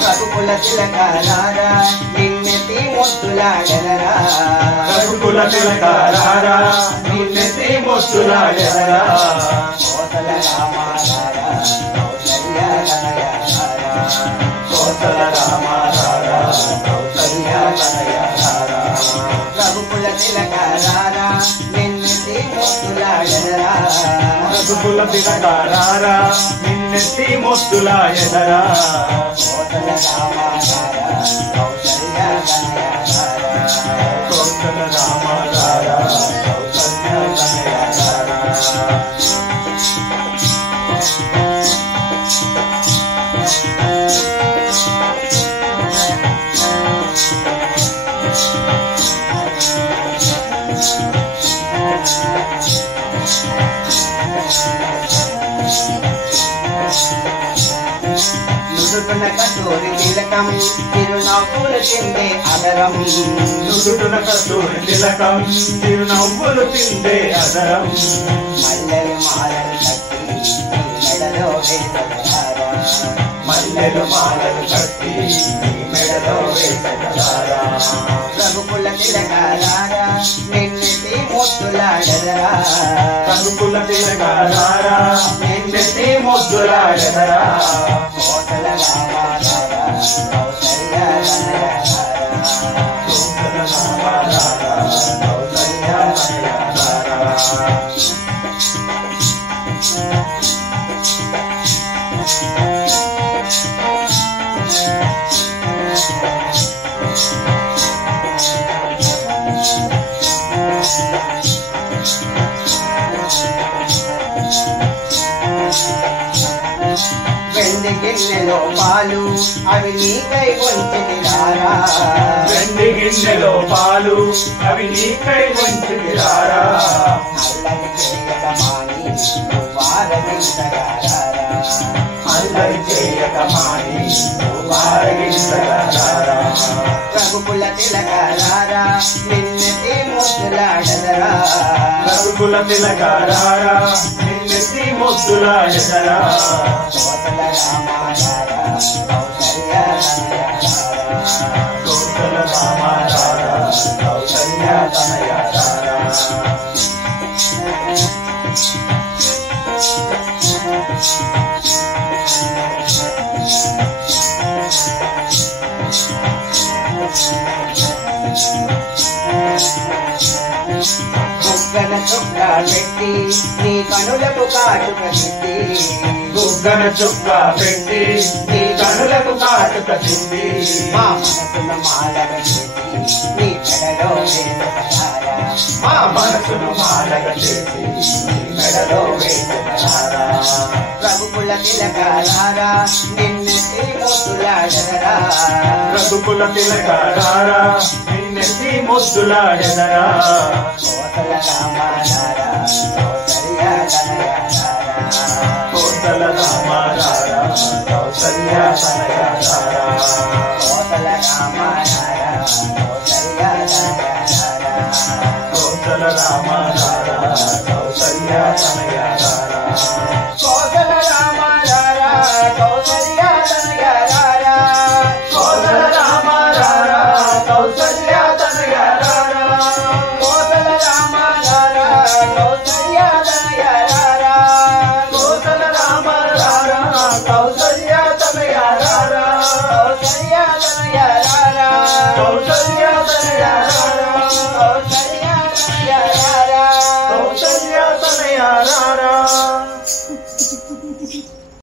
రఘుకుల తిలకారారా నిన్నెత్తి ముద్దులాడెదరా రఘుకుల తిలకారారా నిన్నెత్తి ముద్దులాడెదరా కోసల రామారారా కౌసల్య తనయారారా కోసల రామారారా కౌసల్య తనయారారా రఘుకుల తిలకారారా నిన్నెత్తి ముద్దులాడెదరా రఘుకుల తిలకారారా నిన్నెత్తి ముద్దులాడెదరా కోసల రామారారా కౌసల్య తనయారారా కోసల రామారారా కౌసల్య తనయారారా నుదుకున కస్తూరి తిలకం తిరునవ్వులు చిందే అదరం నుదుటున కస్తూరి తిలకం తిరునవ్వులు చిందే అదరం మల్లెలు మాలలు కట్టి నీ మెడలో వేసగలారా మల్లెలు మాలలు కట్టి నీ మెడలో వేసగలారా రఘుకుల తిలకారారా నిన్నెత్తి ముద్దులాడెదరా రఘుకుల తిలకారారా నిన్నెత్తి ముద్దులాడెదరా కోసల రామారారా కౌసల్య తనయారారా కోసల రామారారా కౌసల్య తనయారారా వెండి గిన్నెలో పాలు అవి నీకై వంచితిరారా వెండి గిన్నెలో పాలు అవి నీకై వంచితిరారా అల్లరి చేయక మాని నువ్వారగించగారారా అల్లరి చేయక మాని వారగించగలారా రఘుకుల తిలకారారా నిన్నెత్తి ముద్దులాడెదరా రఘుకుల తిలకారారా నిన్నెత్తి ముద్దులాడెదరా కోసల రామారారా కౌసల్య తనయారారా కోసల రామారారా కౌసల్య తనయారారా బుగ్గన చుక్క పెట్టి నీ కనులకు కాటుక పెట్టి బుగ్గన చుక్క పెట్టి నీ కనులకు కాటుక తిండి మా మనసును మాలగ చేసి నీ మెడలో వేసగలారా మా మనసును మాలగ చేసి నీ మెడలో వేసగలారా రఘుకుల తిలకారారా నిన్నెత్తి ముద్దులాడెదరా రఘుకుల తిలకారారా నిన్నెత్తి ముద్దులాడెదరా కోసల రామారారా కౌసల్య తనయారారా కోసల రామారారా కౌసల్య తనయారారా కోసల రామారారా కౌసల్య తనయారారా కోసల రామారారా కౌసల్య తనయారారా కోసల రామారారా కౌసల్య తనయారారా కోసల రామారారా కౌసల్య తనయారారా కోసల రామారారా కౌసల్య తనయారారా కోసల రామారారా కౌసల్య తనయారారా కౌసల్య తనయారారా కౌసల్య తనయారారా కౌసల్య తనయారారా కౌసల్య తనయారారా